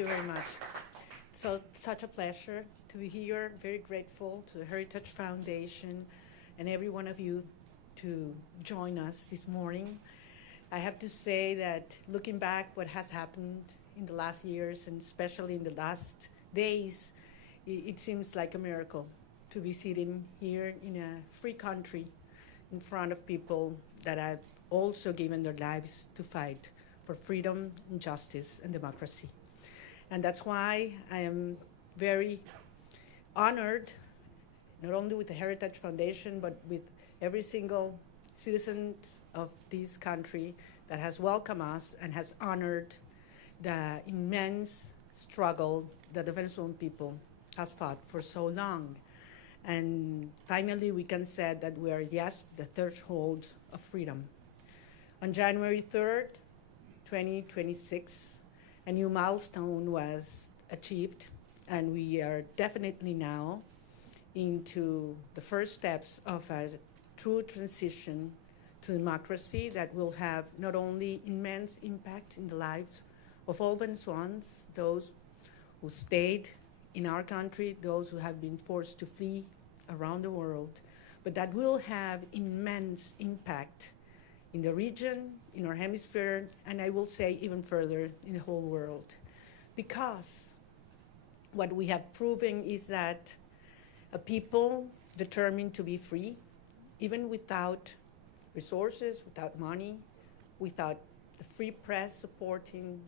you very much. So, such a pleasure to be here. Very grateful to the Heritage Foundation and every one of you to join us this morning. I have to say that looking back what has happened in the last years, and especially in the last days, it seems like a miracle to be sitting here in a free country in front of people that have also given their lives to fight for freedom and justice and democracy. And that's why I am very honored, not only with the Heritage Foundation, but with every single citizen of this country that has welcomed us and has honored the immense struggle that the Venezuelan people has fought for so long. And finally, we can say that we are, yes, the threshold of freedom. On January 3rd, 2026, a new milestone was achieved, and we are definitely now into the first steps of a true transition to democracy that will have not only immense impact in the lives of all Venezuelans, those who stayed in our country, those who have been forced to flee around the world, but that will have immense impact in the region, in our hemisphere, and I will say even further in the whole world. Because what we have proven is that a people determined to be free, even without resources, without money, without the free press supporting,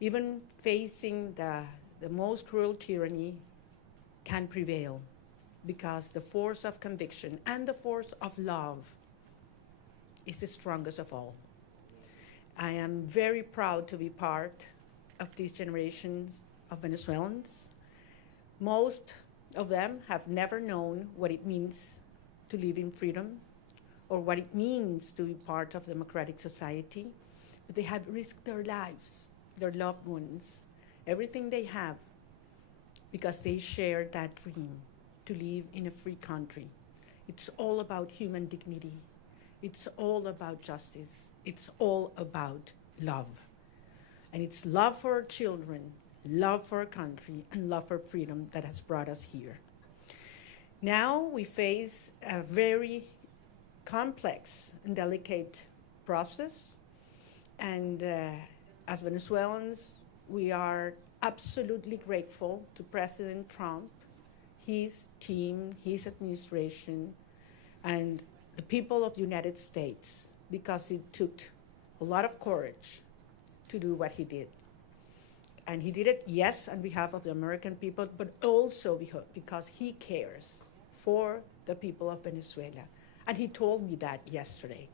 even facing the most cruel tyranny, can prevail, because the force of conviction and the force of love is the strongest of all. I am very proud to be part of this generation of Venezuelans. Most of them have never known what it means to live in freedom or what it means to be part of a democratic society, but they have risked their lives, their loved ones, everything they have, because they share that dream to live in a free country. It's all about human dignity. It's all about justice. It's all about love. And it's love for our children, love for our country, and love for freedom that has brought us here. Now we face a very complex and delicate process. And as Venezuelans, we are absolutely grateful to President Trump, his team, his administration, and the people of the United States, because it took a lot of courage to do what he did. And he did it, yes, on behalf of the American people, but also because he cares for the people of Venezuela. And he told me that yesterday.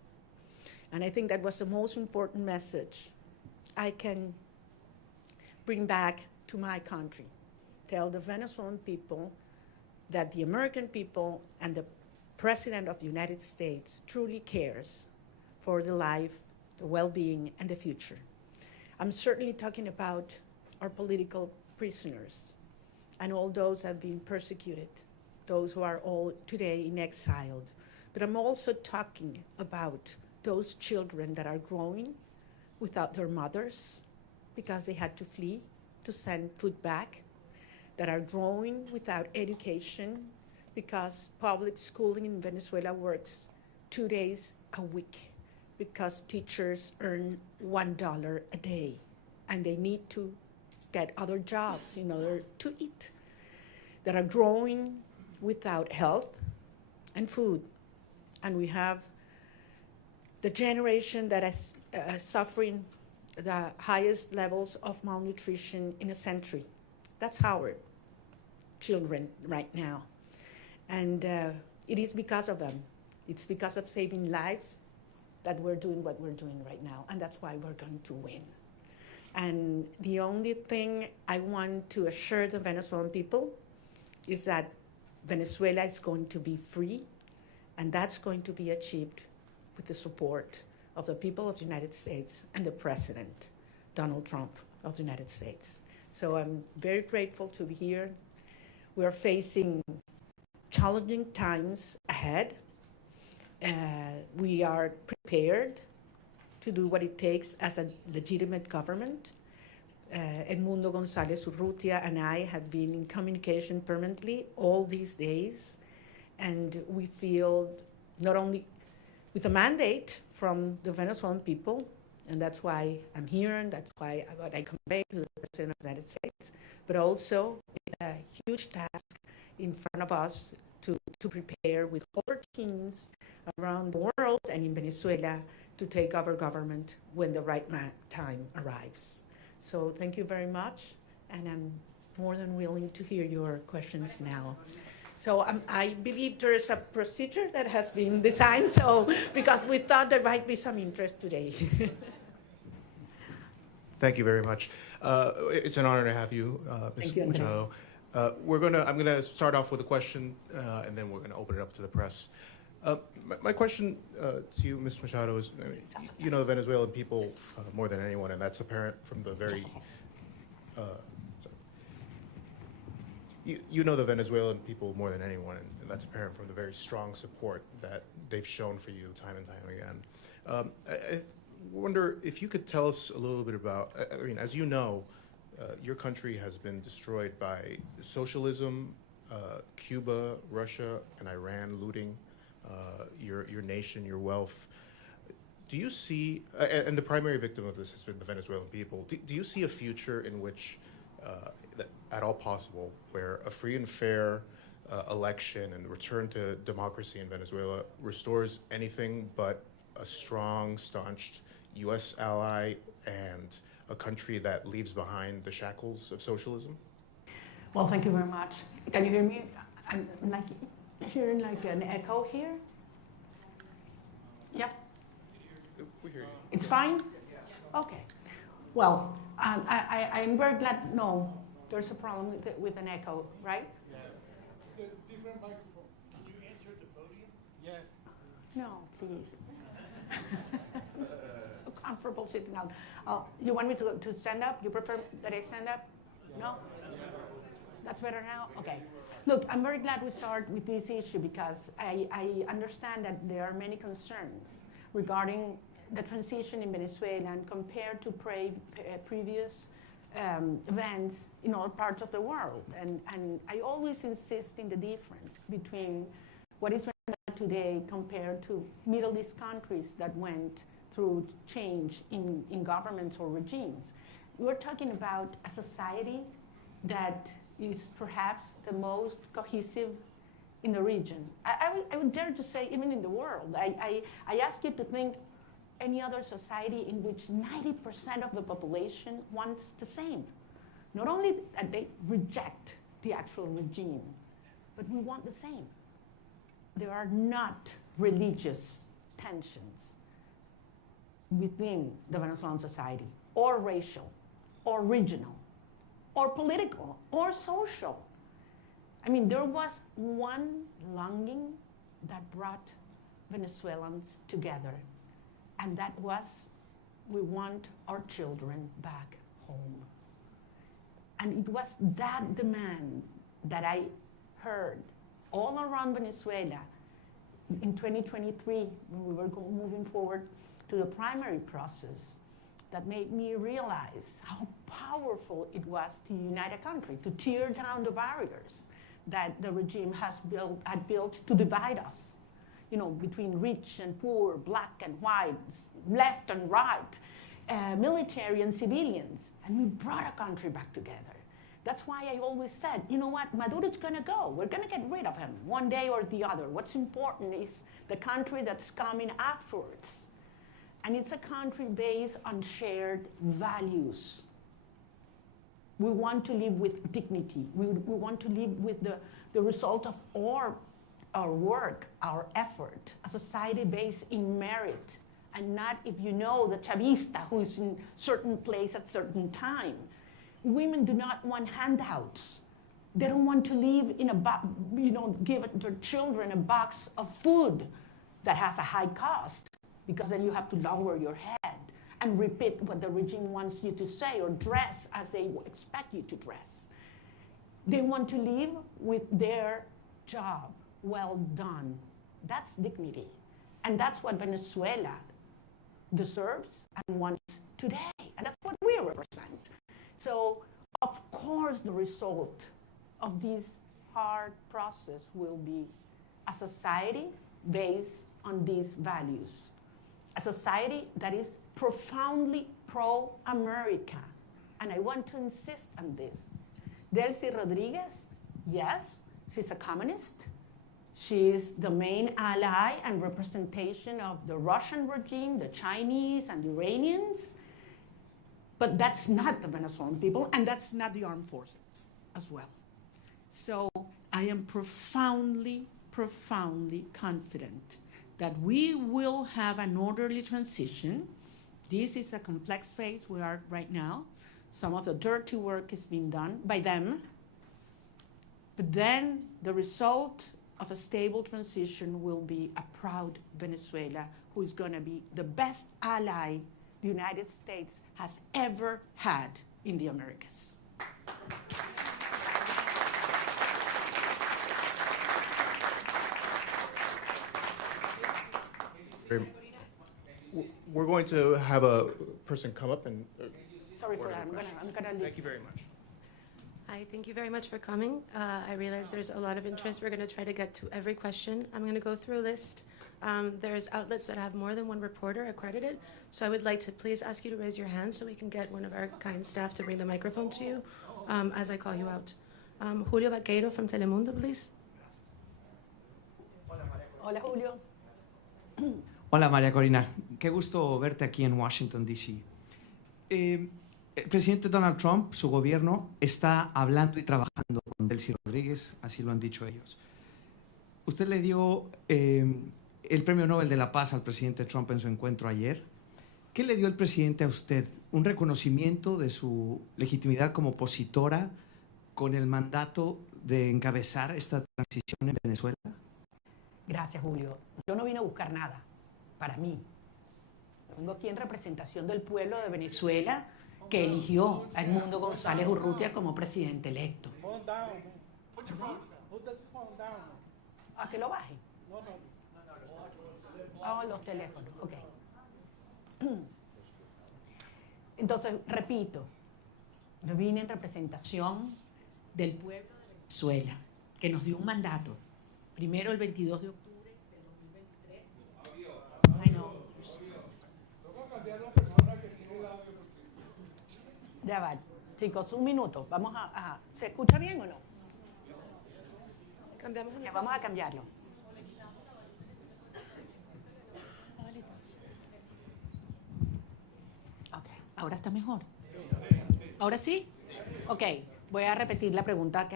And I think that was the most important message I can bring back to my country. Tell the Venezuelan people that the American people and the President of the United States truly cares for the life, the well-being, and the future. I'm certainly talking about our political prisoners and all those who have been persecuted, those who are all today in exile. But I'm also talking about those children that are growing without their mothers because they had to flee to send food back, that are growing without education because public schooling in Venezuela works 2 days a week because teachers earn $1 a day and they need to get other jobs in order to eat, that are growing without health and food. And we have the generation that is suffering the highest levels of malnutrition in a century. That's our children right now. And it is because of them. It's because of saving lives that we're doing what we're doing right now. And that's why we're going to win. And the only thing I want to assure the Venezuelan people is that Venezuela is going to be free, and that's going to be achieved with the support of the people of the United States and the President, Donald Trump of the United States. So I'm very grateful to be here. We are facing challenging times ahead. We are prepared to do what it takes as a legitimate government. Edmundo González Urrutia and I have been in communication permanently all these days, and we feel not only with a mandate from the Venezuelan people, and that's why I'm here, and that's why I convey to the President of the United States, but also a huge task in front of us to prepare with other teams around the world and in Venezuela to take over government when the right time arrives. So thank you very much, and I'm more than willing to hear your questions now. So I believe there is a procedure that has been designed, so because we thought there might be some interest today. Thank you very much. It's an honor to have you, Ms. Machado. I'm gonna start off with a question, and then we're gonna open it up to the press. My question to you, Ms. Machado, is you know the Venezuelan people more than anyone, and that's apparent from the very. You know the Venezuelan people more than anyone, and that's apparent from the very strong support that they've shown for you time and time again. I wonder if you could tell us a little bit about, I mean, as you know, your country has been destroyed by socialism, Cuba, Russia, and Iran looting your nation, your wealth. Do you see, and the primary victim of this has been the Venezuelan people, do you see a future in which, that at all possible, where a free and fair election and return to democracy in Venezuela restores anything but a strong, staunched U.S. ally and a country that leaves behind the shackles of socialism? Well, thank you very much. Can you hear me? I'm like hearing like an echo here. Yeah. We hear you. It's fine? Okay. Well, I'm very glad. No, there's a problem with an echo, right? Yes. Different microphone. Can you answer at the podium? Yes. No, please. So comfortable sitting down. You want me to stand up? You prefer that I stand up? No? That's better now? Okay. Look, I'm very glad we start with this issue because I understand that there are many concerns regarding the transition in Venezuela and compared to previous events in all parts of the world. And I always insist in the difference between what is today compared to Middle East countries that went through change in governments or regimes. We're talking about a society that is perhaps the most cohesive in the region. I would dare to say even in the world. I ask you to think any other society in which 90% of the population wants the same. Not only that they reject the actual regime, but we want the same. There are not religious tensions within the Venezuelan society, or racial, or regional, or political, or social. I mean, there was one longing that brought Venezuelans together, and that was, we want our children back home. And it was that demand that I heard all around Venezuela in 2023, when we were moving forward to the primary process, that made me realize how powerful it was to unite a country, to tear down the barriers that the regime had built to divide us, you know, between rich and poor, black and white, left and right, military and civilians. And we brought a country back together. That's why I always said, you know what, Maduro's gonna go. We're gonna get rid of him one day or the other. What's important is the country that's coming afterwards. And it's a country based on shared values. We want to live with dignity. We want to live with the result of our work, our effort, a society based in merit, and not if you know the chavista who is in certain place at certain time. Women do not want handouts. They don't want to live in give their children a box of food that has a high cost, because then you have to lower your head and repeat what the regime wants you to say or dress as they expect you to dress. They want to live with their job well done. That's dignity. And that's what Venezuela deserves and wants today. And that's what we represent. So, of course, the result of this hard process will be a society based on these values, a society that is profoundly pro-America. And I want to insist on this. Delcy Rodriguez, yes, she's a communist. She's the main ally and representation of the Russian regime, the Chinese and the Iranians. But that's not the Venezuelan people, and that's not the armed forces as well. So I am profoundly, profoundly confident that we will have an orderly transition. This is a complex phase we are right now. Some of the dirty work is being done by them. But then the result of a stable transition will be a proud Venezuela who is going to be the best ally the United States has ever had in the Americas. We're going to have a person come up and. Sorry for that. I'm gonna leave. Thank you very much. Hi, thank you very much for coming. I realize there's a lot of interest. We're going to try to get to every question. I'm going to go through a list. There's outlets that have more than one reporter accredited, so I would like to please ask you to raise your hand so we can get one of our kind staff to bring the microphone to you as I call you out. Julio Vaqueiro from Telemundo, please. Hola, Julio. Hola, María Corina. Qué gusto verte aquí en Washington, D.C. El presidente Donald Trump, su gobierno, está hablando y trabajando con Delcy Rodriguez, así lo han dicho ellos. Usted le dio el Premio Nobel de la Paz al presidente Trump en su encuentro ayer. ¿Qué le dio el presidente a usted? ¿Un reconocimiento de su legitimidad como opositora con el mandato de encabezar esta transición en Venezuela? Gracias, Julio. Yo no vine a buscar nada para mí. Vengo aquí en representación del pueblo de Venezuela que eligió a Edmundo González Urrutia como presidente electo. Phone down. Put your phone. Put the phone down. ¿A que lo baje? No, no. Oh, los teléfonos, ok. Entonces, repito, yo vine en representación del pueblo de Venezuela, que nos dio un mandato. Primero el 22 de octubre del 2023. Ay, no. Ya va, chicos, un minuto. Vamos a ¿se escucha bien o no? Cambiamos el Ya vamos a cambiarlo. Ok, ahora está mejor. ¿Ahora sí? Ok, voy a repetir la pregunta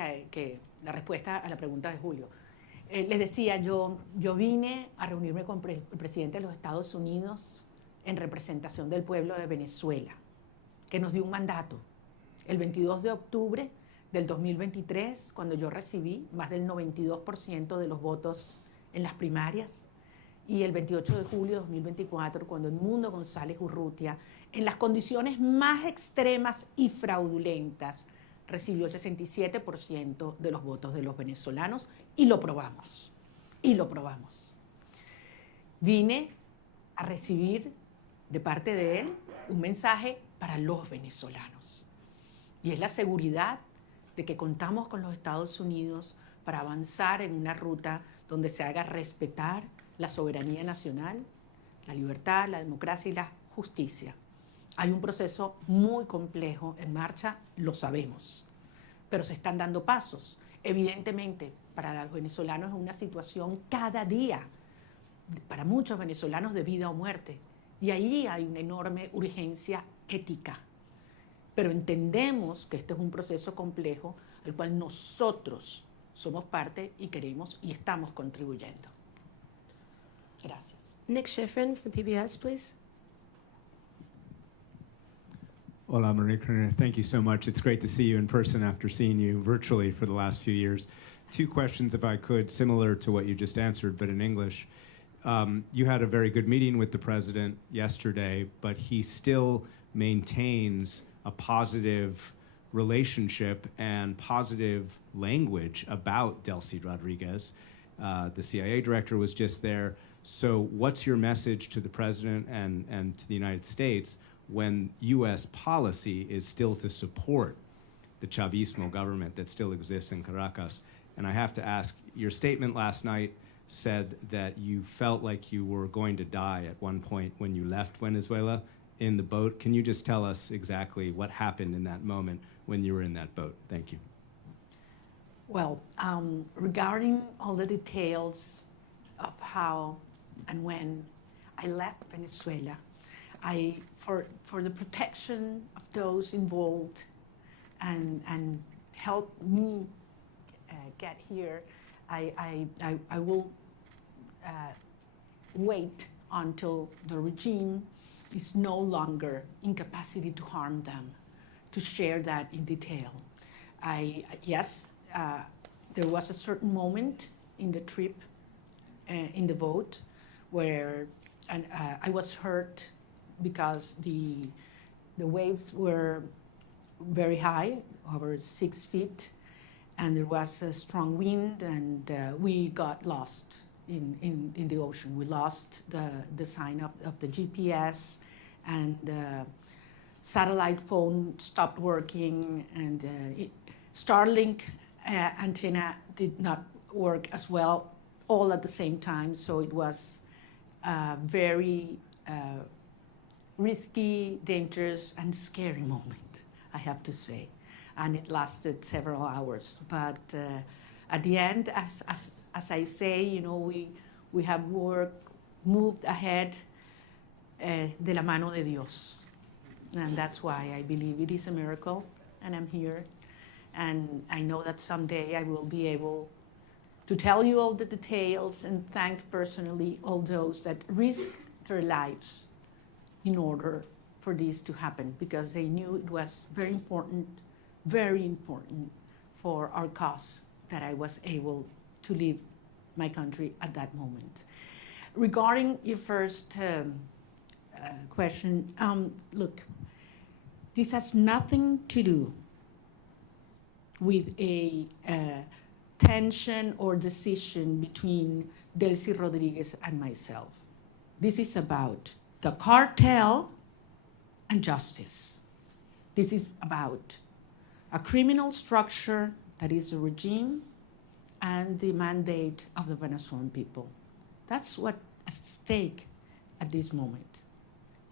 la respuesta a la pregunta de Julio. Les decía, yo vine a reunirme con el presidente de los Estados Unidos en representación del pueblo de Venezuela, que nos dio un mandato. El 22 de octubre del 2023, cuando yo recibí más del 92% de los votos en las primarias, y el 28 de julio de 2024, cuando Edmundo González Urrutia, en las condiciones más extremas y fraudulentas, recibió el 67% de los votos de los venezolanos y lo probamos. Y lo probamos. Vine a recibir de parte de él un mensaje para los venezolanos. Y es la seguridad de que contamos con los Estados Unidos para avanzar en una ruta donde se haga respetar la soberanía nacional, la libertad, la democracia y la justicia. Hay un proceso muy complejo en marcha, lo sabemos, pero se están dando pasos. Evidentemente, para los venezolanos es una situación cada día, para muchos venezolanos de vida o muerte, y ahí hay una enorme urgencia ética. Pero entendemos que este es un proceso complejo al cual nosotros somos parte y queremos y estamos contribuyendo. Gracias. Nick Schifrin from PBS, please. Hola, María Corina. Thank you so much. It's great to see you in person after seeing you virtually for the last few years. Two questions, if I could, similar to what you just answered, but in English. You had a very good meeting with the president yesterday, but he still maintains a positive relationship and positive language about Delcy Rodriguez. The CIA director was just there. So what's your message to the president and to the United States when U.S. policy is still to support the Chavismo government that still exists in Caracas. And I have to ask, your statement last night said that you felt like you were going to die at one point when you left Venezuela in the boat. Can you just tell us exactly what happened in that moment when you were in that boat? Thank you. Well, regarding all the details of how and when I left Venezuela, for the protection of those involved and help me get here, I will wait until the regime is no longer in capacity to harm them, to share that in detail. Yes, there was a certain moment in the trip, in the boat, where I was hurt because the waves were very high, over 6 feet, and there was a strong wind, and we got lost in the ocean. We lost the sign of the GPS, and the satellite phone stopped working, and Starlink antenna did not work as well, all at the same time. So it was a very risky, dangerous, and scary moment, I have to say. And it lasted several hours. But at the end, as I say, you know, we have moved ahead de la mano de Dios. And that's why I believe it is a miracle, and I'm here. And I know that someday I will be able to tell you all the details and thank personally all those that risked their lives in order for this to happen, because they knew it was very important for our cause that I was able to leave my country at that moment. Regarding your first question, look, this has nothing to do with a tension or decision between Delcy Rodriguez and myself. This is about the cartel and justice. This is about a criminal structure that is the regime and the mandate of the Venezuelan people. That's what's at stake at this moment.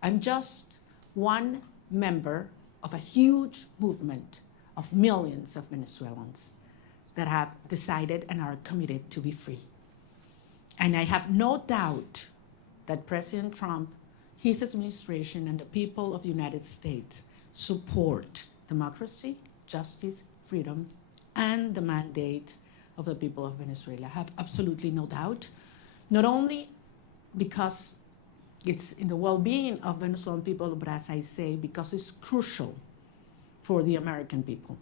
I'm just one member of a huge movement of millions of Venezuelans that have decided and are committed to be free. And I have no doubt that President Trump, his administration, and the people of the United States support democracy, justice, freedom, and the mandate of the people of Venezuela. I have absolutely no doubt, not only because it's in the well-being of Venezuelan people, but as I say, because it's crucial for the American people.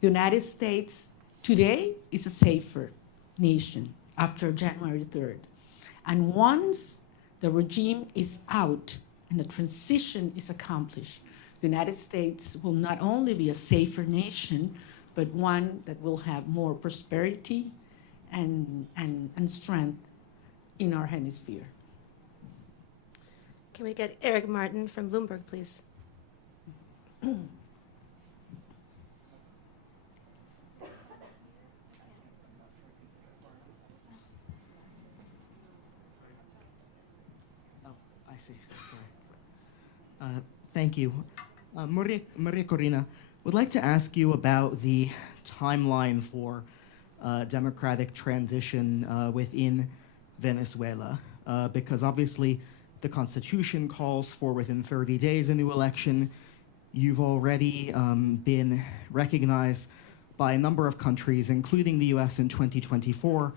The United States today is a safer nation after January 3rd. And once the regime is out and the transition is accomplished, the United States will not only be a safer nation, but one that will have more prosperity and strength in our hemisphere. Can we get Eric Martin from Bloomberg, please? I see. Sorry. Thank you. Maria Corina, would like to ask you about the timeline for democratic transition within Venezuela, because obviously the Constitution calls for within 30 days a new election. You've already been recognized by a number of countries, including the US in 2024,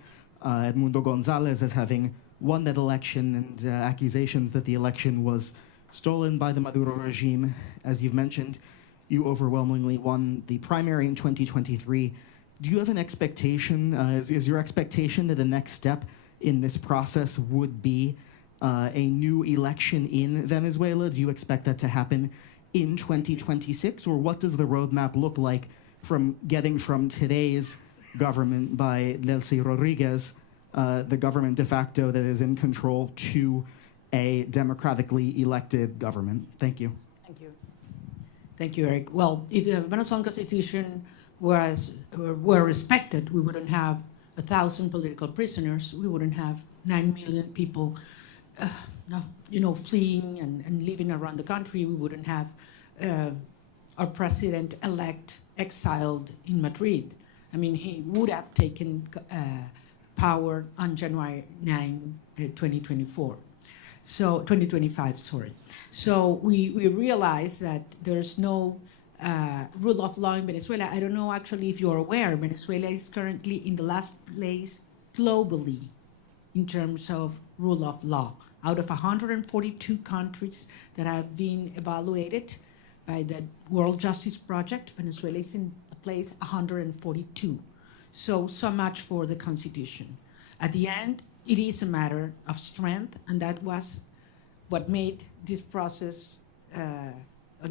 Edmundo Gonzalez as having won that election, and accusations that the election was stolen by the Maduro regime. As you've mentioned, you overwhelmingly won the primary in 2023. Do you have an expectation, is your expectation that the next step in this process would be a new election in Venezuela? Do you expect that to happen in 2026? Or what does the roadmap look like from getting from today's government by Delcy Rodriguez, the government de facto that is in control, to a democratically elected government? Thank you. Thank you. Thank you, Eric. Well, if the Venezuelan Constitution were respected, we wouldn't have 1,000 political prisoners. We wouldn't have 9 million people, fleeing and living around the country. We wouldn't have our president-elect exiled in Madrid. I mean, he would have taken power on January 9, 2024. So 2025, sorry. So we realize that there's no rule of law in Venezuela. I don't know actually if you're aware, Venezuela is currently in the last place globally in terms of rule of law. Out of 142 countries that have been evaluated by the World Justice Project, Venezuela is in place 142. So much for the Constitution. At the end, it is a matter of strength, and that was what made this process,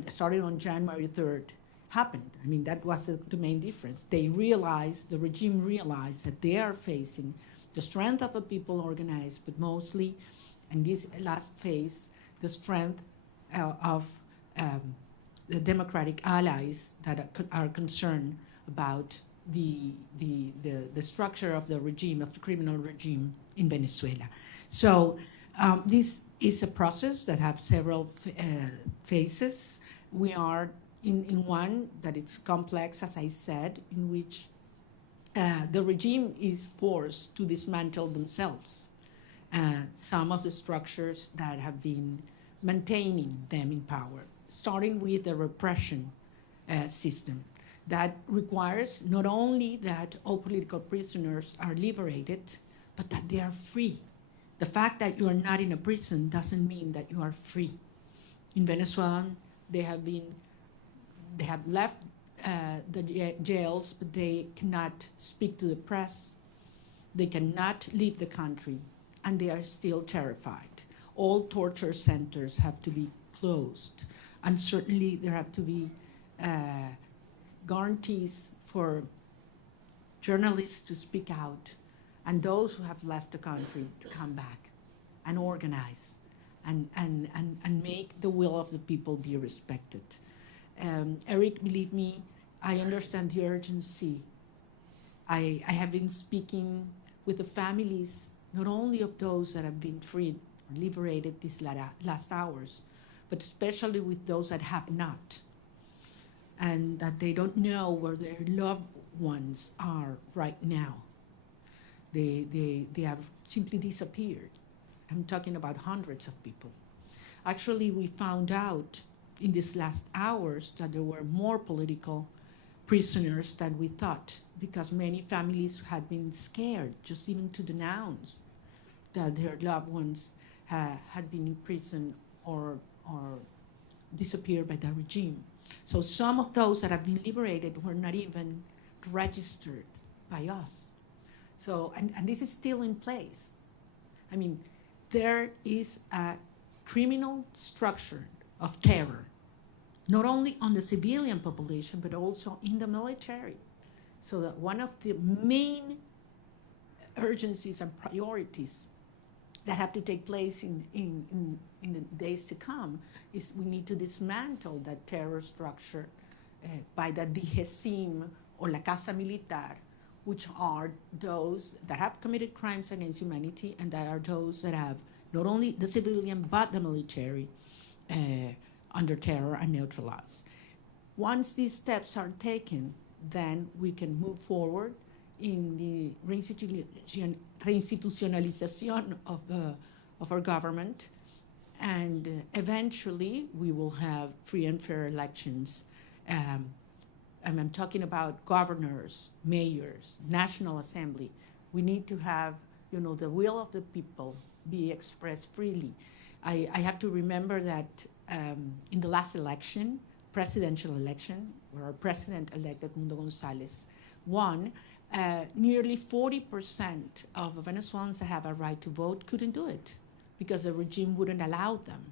starting on January 3rd, happen. I mean, that was the main difference. The regime realized that they are facing the strength of the people organized, but mostly, in this last phase, the strength of the democratic allies that are concerned about the structure of the regime, of the criminal regime in Venezuela. So this is a process that has several phases. We are in one that it's complex, as I said, in which the regime is forced to dismantle themselves some of the structures that have been maintaining them in power, starting with the repression system. That requires not only that all political prisoners are liberated, but that they are free. The fact that you are not in a prison doesn't mean that you are free. In Venezuela, they have left the jails, but they cannot speak to the press. They cannot leave the country, and they are still terrified. All torture centers have to be closed, and certainly there have to be guarantees for journalists to speak out, and those who have left the country to come back and organize and make the will of the people be respected. Eric, believe me, I understand the urgency. I have been speaking with the families, not only of those that have been freed, liberated these last hours, but especially with those that have not, and that they don't know where their loved ones are right now. They have simply disappeared. I'm talking about hundreds of people. Actually, we found out in these last hours that there were more political prisoners than we thought, because many families had been scared just even to denounce that their loved ones had been in prison or disappeared by the regime. So some of those that have been liberated were not even registered by us. So, and this is still in place. I mean, there is a criminal structure of terror, not only on the civilian population, but also in the military. So that one of the main urgencies and priorities that have to take place in the days to come is we need to dismantle that terror structure by the DGCIM or La Casa Militar, which are those that have committed crimes against humanity, and that are those that have not only the civilian but the military under terror and neutralized. Once these steps are taken, then we can move forward in the reinstitutionalization of our government, and eventually we will have free and fair elections. And I'm talking about governors, mayors, National Assembly. We need to have, the will of the people be expressed freely. I have to remember that in the last election, presidential election, where our president-elect Edmundo González won, nearly 40% of Venezuelans that have a right to vote couldn't do it because the regime wouldn't allow them.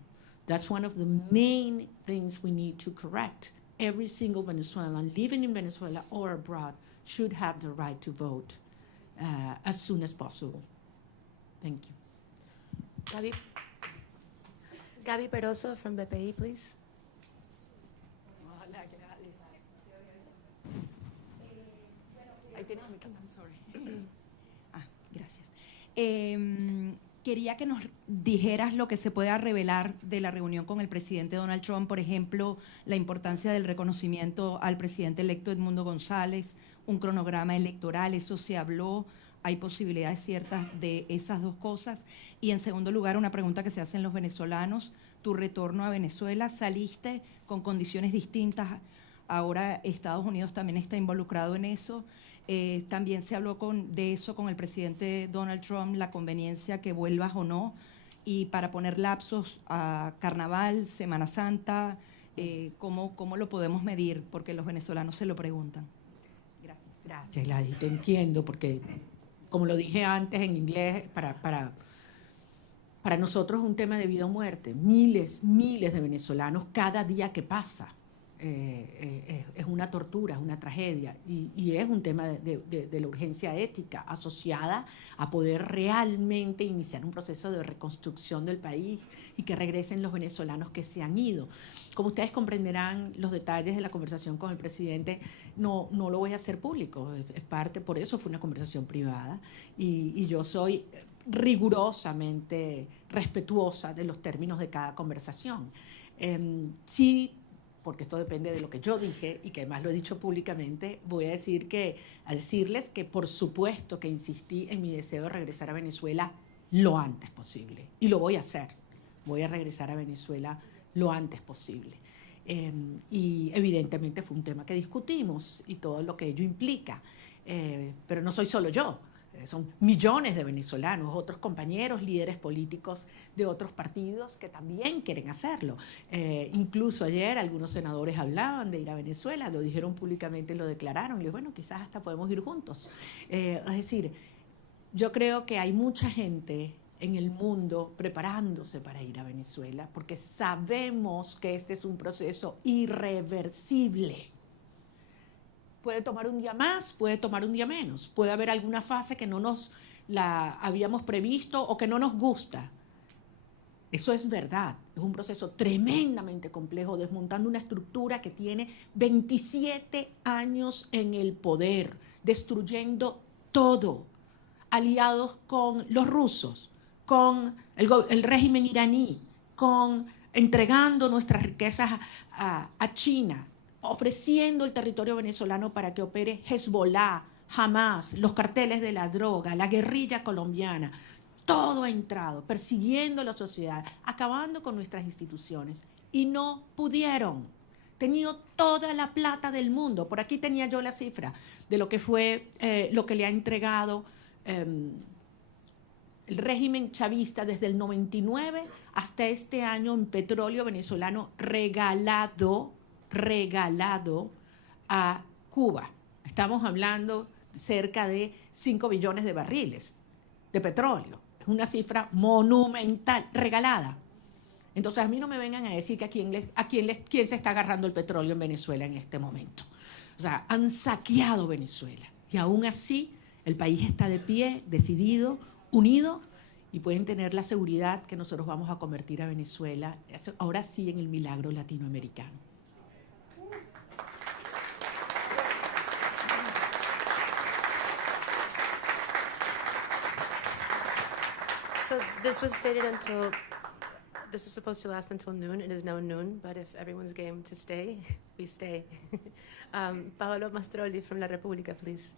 That's one of the main things we need to correct. Every single Venezuelan living in Venezuela or abroad should have the right to vote as soon as possible. Thank you. Gaby Peroso from BPI, please. Quería que nos dijeras lo que se pueda revelar de la reunión con el presidente Donald Trump, por ejemplo, la importancia del reconocimiento al presidente electo Edmundo González, un cronograma electoral, eso se habló, hay posibilidades ciertas de esas dos cosas. Y en segundo lugar, una pregunta que se hacen los venezolanos, tu retorno a Venezuela, saliste con condiciones distintas, ahora Estados Unidos también está involucrado en eso. También se habló de eso con el presidente Donald Trump, la conveniencia que vuelvas o no, y para poner lapsos a Carnaval, Semana Santa, ¿cómo lo podemos medir? Porque los venezolanos se lo preguntan. Gracias. Gracias, Gladys, te entiendo, porque como lo dije antes en inglés, para nosotros es un tema de vida o muerte. Miles de venezolanos cada día que pasa. Es una tortura, es una tragedia y es un tema de la urgencia ética asociada a poder realmente iniciar un proceso de reconstrucción del país y que regresen los venezolanos que se han ido. Como ustedes comprenderán, los detalles de la conversación con el presidente no lo voy a hacer público, es parte, por eso fue una conversación privada y yo soy rigurosamente respetuosa de los términos de cada conversación. Sí, porque esto depende de lo que yo dije y que además lo he dicho públicamente, voy a decirles que por supuesto que insistí en mi deseo de regresar a Venezuela lo antes posible. Y lo voy a hacer. Voy a regresar a Venezuela lo antes posible. Y evidentemente fue un tema que discutimos y todo lo que ello implica. Pero no soy solo yo. Son millones de venezolanos, otros compañeros, líderes políticos de otros partidos que también quieren hacerlo. Incluso ayer algunos senadores hablaban de ir a Venezuela, lo dijeron públicamente, lo declararon. Y les dije, bueno, quizás hasta podemos ir juntos. Es decir, yo creo que hay mucha gente en el mundo preparándose para ir a Venezuela porque sabemos que este es un proceso irreversible. Puede tomar un día más, puede tomar un día menos, puede haber alguna fase que no nos la habíamos previsto o que no nos gusta. Eso es verdad, es un proceso tremendamente complejo, desmontando una estructura que tiene 27 años en el poder, destruyendo todo, aliados con los rusos, con el régimen iraní, entregando nuestras riquezas a China, ofreciendo el territorio venezolano para que opere Hezbollah, Hamas, los carteles de la droga, la guerrilla colombiana. Todo ha entrado, persiguiendo a la sociedad, acabando con nuestras instituciones. Y no pudieron. Tenido toda la plata del mundo. Por aquí tenía yo la cifra de lo que fue, lo que le ha entregado el régimen chavista desde el 99 hasta este año en petróleo venezolano regalado a Cuba. Estamos hablando de cerca de 5 billones de barriles de petróleo. Es una cifra monumental, regalada. Entonces a mí no me vengan a decir que quién se está agarrando el petróleo en Venezuela en este momento. O sea, han saqueado Venezuela y aún así el país está de pie, decidido, unido, y pueden tener la seguridad que nosotros vamos a convertir a Venezuela, ahora sí, en el milagro latinoamericano. So this was supposed to last until noon. It is now noon, but if everyone's game to stay, we stay. Paolo Mastrolli from La Repubblica, please.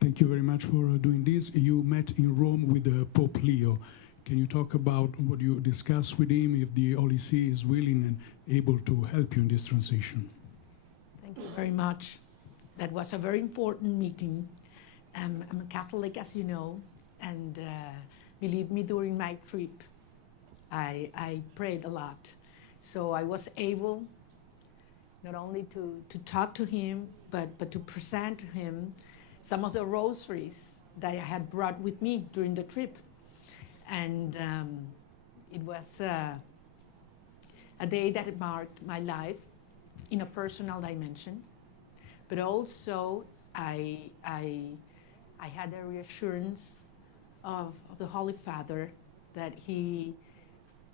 Thank you very much for doing this. You met in Rome with Pope Leo. Can you talk about what you discussed with him, if the Holy See is willing and able to help you in this transition? Thank you very much. That was a very important meeting. I'm a Catholic, as you know, and believe me, during my trip, I prayed a lot. So I was able not only to talk to him, but to present to him some of the rosaries that I had brought with me during the trip. And it was a day that marked my life in a personal dimension, but also I had a reassurance of the Holy Father that he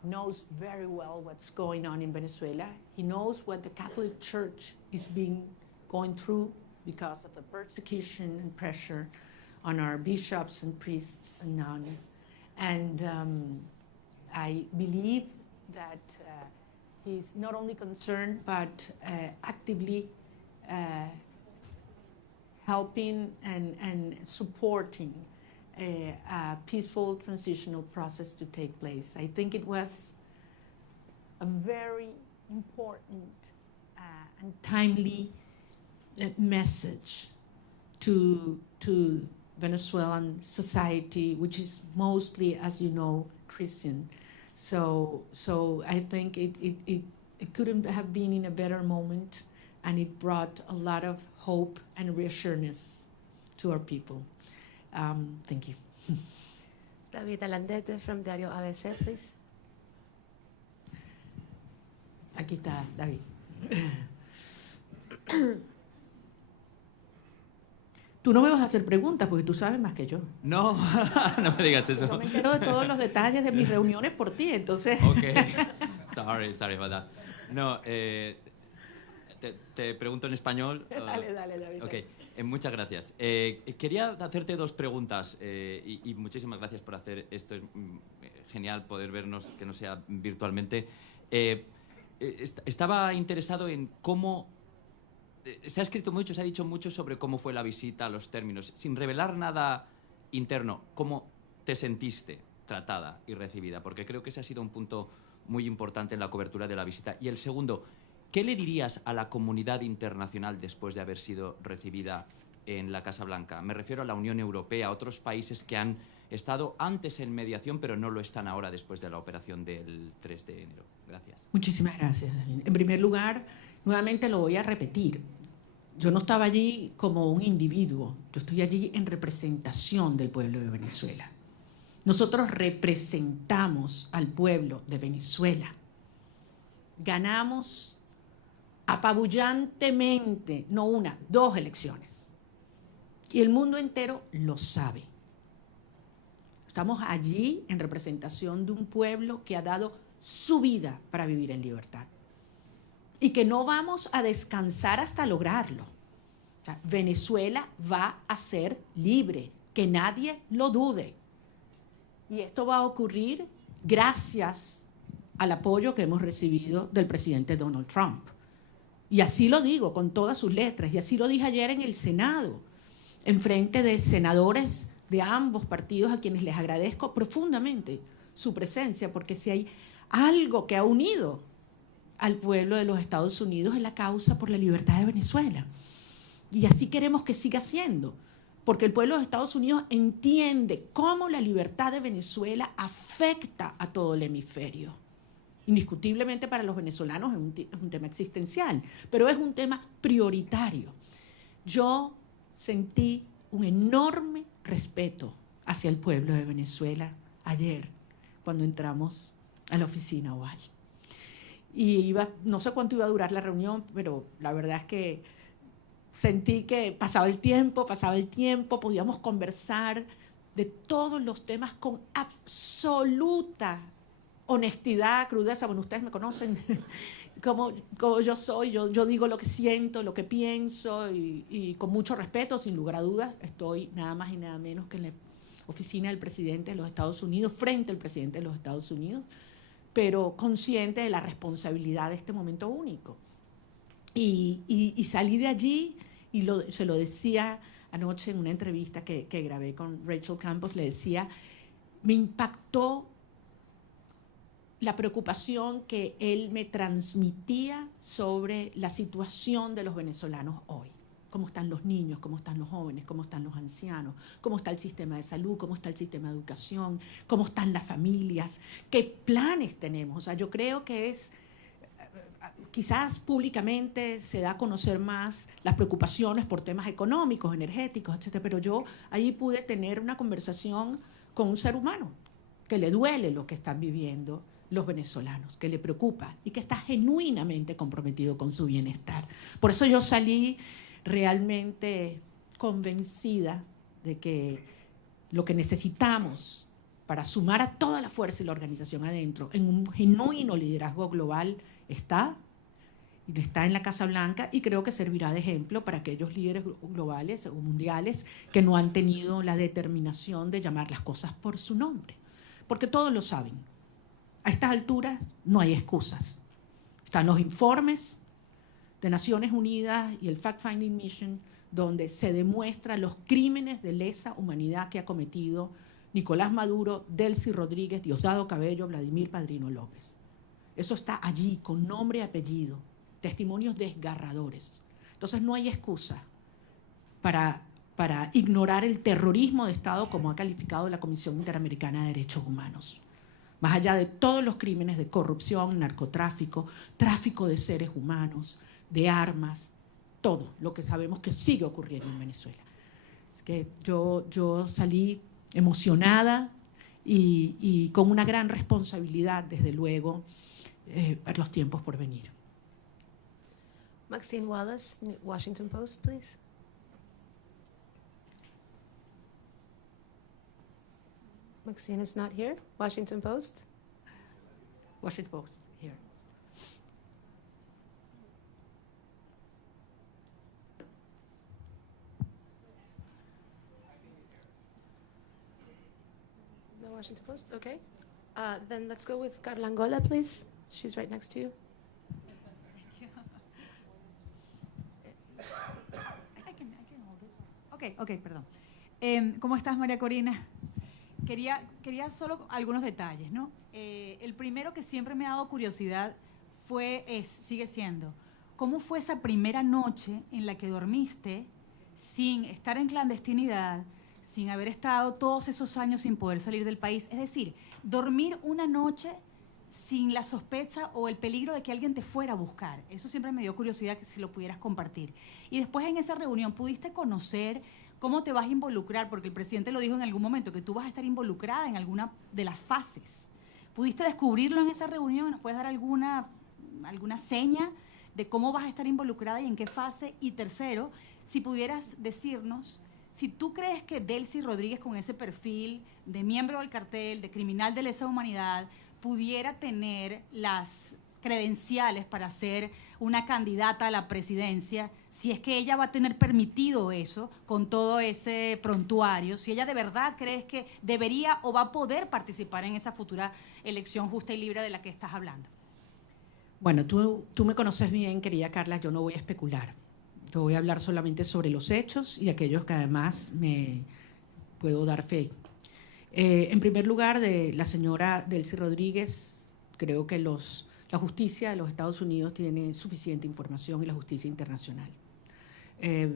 knows very well what's going on in Venezuela. He knows what the Catholic Church is going through because of the persecution and pressure on our bishops and priests and nuns. And I believe that he's not only concerned, but actively helping and supporting a peaceful transitional process to take place. I think it was a very important and timely message to Venezuelan society, which is mostly, as you know, Christian. So I think it couldn't have been in a better moment, and it brought a lot of hope and reassurance to our people. Thank you. David Alandete from Diario ABC, please. Aquí está, David. Tú no me vas a hacer preguntas porque tú sabes más que yo. No, no me digas eso. Yo me entero de todos los detalles de mis reuniones por ti, entonces. Okay. Sorry about that. No, te pregunto en español. Dale, David. Okay. Muchas gracias. Quería hacerte dos preguntas y muchísimas gracias por hacer esto. Es genial poder vernos, que no sea virtualmente. Estaba interesado en cómo... Se ha escrito mucho, se ha dicho mucho sobre cómo fue la visita, los términos. Sin revelar nada interno, ¿cómo te sentiste tratada y recibida? Porque creo que ese ha sido un punto muy importante en la cobertura de la visita. Y el segundo, ¿qué le dirías a la comunidad internacional después de haber sido recibida en la Casa Blanca? Me refiero a la Unión Europea, a otros países que han estado antes en mediación, pero no lo están ahora después de la operación del 3 de enero. Gracias. Muchísimas gracias, David. En primer lugar, nuevamente lo voy a repetir. Yo no estaba allí como un individuo, yo estoy allí en representación del pueblo de Venezuela. Nosotros representamos al pueblo de Venezuela. Ganamos apabullantemente, no una, 2 elecciones. Y el mundo entero lo sabe. Estamos allí en representación de un pueblo que ha dado su vida para vivir en libertad. Y que no vamos a descansar hasta lograrlo. O sea, Venezuela va a ser libre, que nadie lo dude. Y esto va a ocurrir gracias al apoyo que hemos recibido del presidente Donald Trump. Y así lo digo con todas sus letras, y así lo dije ayer en el Senado, en frente de senadores de ambos partidos a quienes les agradezco profundamente su presencia, porque si hay algo que ha unido al pueblo de los Estados Unidos es la causa por la libertad de Venezuela. Y así queremos que siga siendo, porque el pueblo de Estados Unidos entiende cómo la libertad de Venezuela afecta a todo el hemisferio. Indiscutiblemente para los venezolanos es un tema existencial, pero es un tema prioritario. Yo sentí un enorme respeto hacia el pueblo de Venezuela ayer, cuando entramos a la oficina oval. Y no sé cuánto iba a durar la reunión, pero la verdad es que sentí que pasaba el tiempo, podíamos conversar de todos los temas con absoluta honestidad, crudeza. Bueno, ustedes me conocen como yo soy, yo digo lo que siento, lo que pienso, y con mucho respeto, sin lugar a dudas, estoy nada más y nada menos que en la oficina del presidente de los Estados Unidos, frente al presidente de los Estados Unidos, pero consciente de la responsabilidad de este momento único. Y salí de allí, y se lo decía anoche en una entrevista que grabé con Rachel Campos, le decía, me impactó la preocupación que él me transmitía sobre la situación de los venezolanos hoy. Cómo están los niños, cómo están los jóvenes, cómo están los ancianos, cómo está el sistema de salud, cómo está el sistema de educación, cómo están las familias, qué planes tenemos. O sea, yo creo que quizás públicamente se da a conocer más las preocupaciones por temas económicos, energéticos, etcétera, pero yo ahí pude tener una conversación con un ser humano que le duele lo que están viviendo los venezolanos, que le preocupa y que está genuinamente comprometido con su bienestar. Por eso yo salí realmente convencida de que lo que necesitamos para sumar a toda la fuerza y la organización adentro en un genuino liderazgo global está en la Casa Blanca, y creo que servirá de ejemplo para aquellos líderes globales o mundiales que no han tenido la determinación de llamar las cosas por su nombre, porque todos lo saben. A estas alturas no hay excusas. Están los informes de Naciones Unidas y el Fact-Finding Mission, donde se demuestran los crímenes de lesa humanidad que ha cometido Nicolás Maduro, Delcy Rodriguez, Diosdado Cabello, Vladimir Padrino López. Eso está allí, con nombre y apellido, testimonios desgarradores. Entonces no hay excusa para ignorar el terrorismo de Estado como ha calificado la Comisión Interamericana de Derechos Humanos. Más allá de todos los crímenes de corrupción, narcotráfico, tráfico de seres humanos, de armas, todo lo que sabemos que sigue ocurriendo en Venezuela. Es que yo salí emocionada y con una gran responsabilidad, desde luego, para los tiempos por venir. Maxine Wallace, Washington Post, please. Maxine is not here. Washington Post. Washington Post, here. The Washington Post, okay. Then let's go with Carla Angola, please. She's right next to you. Ok, perdón. ¿Cómo estás, María Corina? Quería solo algunos detalles, ¿no? El primero que siempre me ha dado curiosidad sigue siendo, ¿cómo fue esa primera noche en la que dormiste sin estar en clandestinidad, sin haber estado todos esos años sin poder salir del país? Es decir, dormir una noche sin la sospecha o el peligro de que alguien te fuera a buscar. Eso siempre me dio curiosidad, que si lo pudieras compartir. Y después en esa reunión, ¿pudiste conocer cómo te vas a involucrar? Porque el presidente lo dijo en algún momento, que tú vas a estar involucrada en alguna de las fases. ¿Pudiste descubrirlo en esa reunión? ¿Nos puedes dar alguna seña de cómo vas a estar involucrada y en qué fase? Y tercero, si pudieras decirnos si tú crees que Delcy Rodríguez, con ese perfil de miembro del cartel, de criminal de lesa humanidad, pudiera tener las credenciales para ser una candidata a la presidencia, si es que ella va a tener permitido eso con todo ese prontuario, si ella de verdad crees que debería o va a poder participar en esa futura elección justa y libre de la que estás hablando. Bueno, tú me conoces bien, querida Carla, yo no voy a especular. Yo voy a hablar solamente sobre los hechos y aquellos que además me puedo dar fe. En primer lugar, de la señora Delcy Rodríguez, creo que la justicia de los Estados Unidos tiene suficiente información, y la justicia internacional.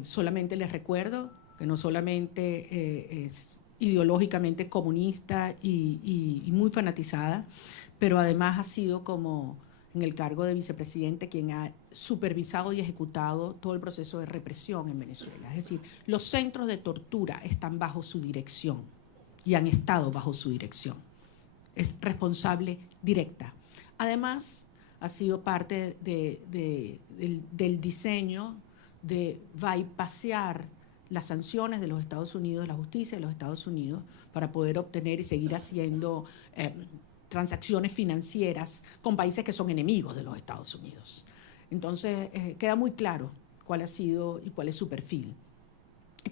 Solamente les recuerdo que no solamente es ideológicamente comunista y muy fanatizada, pero además ha sido, como en el cargo de vicepresidente, quien ha supervisado y ejecutado todo el proceso de represión en Venezuela. Es decir, los centros de tortura están bajo su dirección y han estado bajo su dirección. Es responsable directa. Además, ha sido parte del diseño de bypassear las sanciones de los Estados Unidos, la justicia de los Estados Unidos, para poder obtener y seguir haciendo transacciones financieras con países que son enemigos de los Estados Unidos. Entonces, queda muy claro cuál ha sido y cuál es su perfil.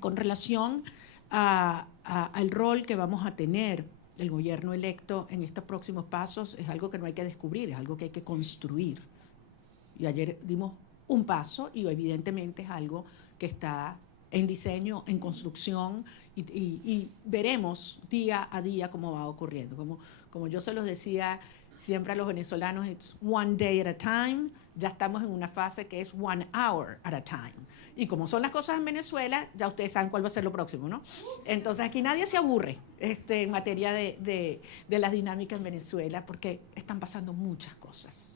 Con relación al rol que vamos a tener el gobierno electo en estos próximos pasos, es algo que no hay que descubrir, es algo que hay que construir. Y ayer dimos un paso y evidentemente es algo que está en diseño, en construcción, y veremos día a día cómo va ocurriendo. Como yo se los decía siempre a los venezolanos, it's one day at a time. Ya estamos en una fase que es 1 hour at a time. Y como son las cosas en Venezuela, ya ustedes saben cuál va a ser lo próximo, ¿no? Entonces aquí nadie se aburre en materia de las dinámicas en Venezuela, porque están pasando muchas cosas.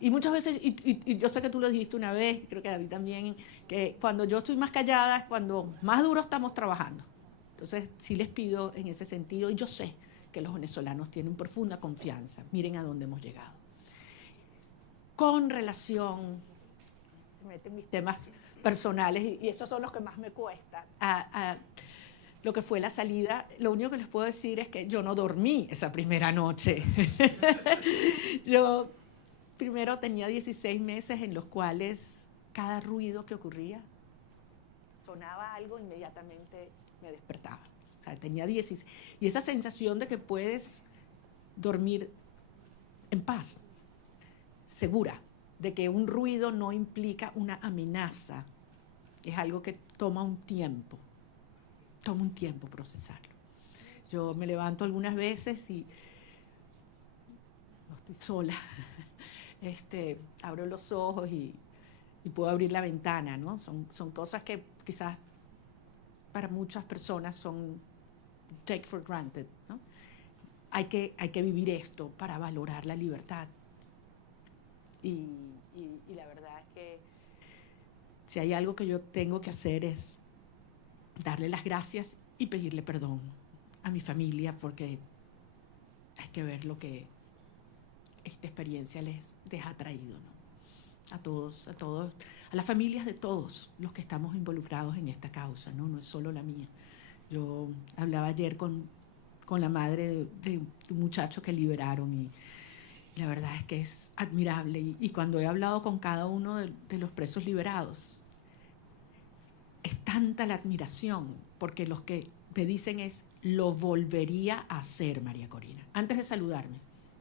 Y muchas veces, y yo sé que tú lo dijiste una vez, creo que David también, que cuando yo estoy más callada es cuando más duro estamos trabajando. Entonces sí les pido en ese sentido, y yo sé que los venezolanos tienen profunda confianza. Miren a dónde hemos llegado. Con relación, me meten mis temas personales, y estos son los que más me cuestan, a lo que fue la salida. Lo único que les puedo decir es que yo no dormí esa primera noche. Yo primero tenía 16 meses en los cuales cada ruido que ocurría, sonaba algo, inmediatamente me despertaba. O sea, tenía 16. Y esa sensación de que puedes dormir en paz, segura, de que un ruido no implica una amenaza, es algo que toma un tiempo procesarlo. Yo me levanto algunas veces y no estoy sola, abro los ojos y puedo abrir la ventana, ¿no? Son cosas que quizás para muchas personas son take for granted, ¿no? Hay que vivir esto para valorar la libertad. Y la verdad es que si hay algo que yo tengo que hacer es darle las gracias y pedirle perdón a mi familia, porque hay que ver lo que esta experiencia les ha traído, ¿no? A todos, a las familias de todos los que estamos involucrados en esta causa, ¿no? No es solo la mía. Yo hablaba ayer con la madre de un muchacho que liberaron y la verdad es que es admirable. Y cuando he hablado con cada uno de los presos liberados, es tanta la admiración, porque los que me dicen es, lo volvería a hacer, María Corina. Antes de saludarme,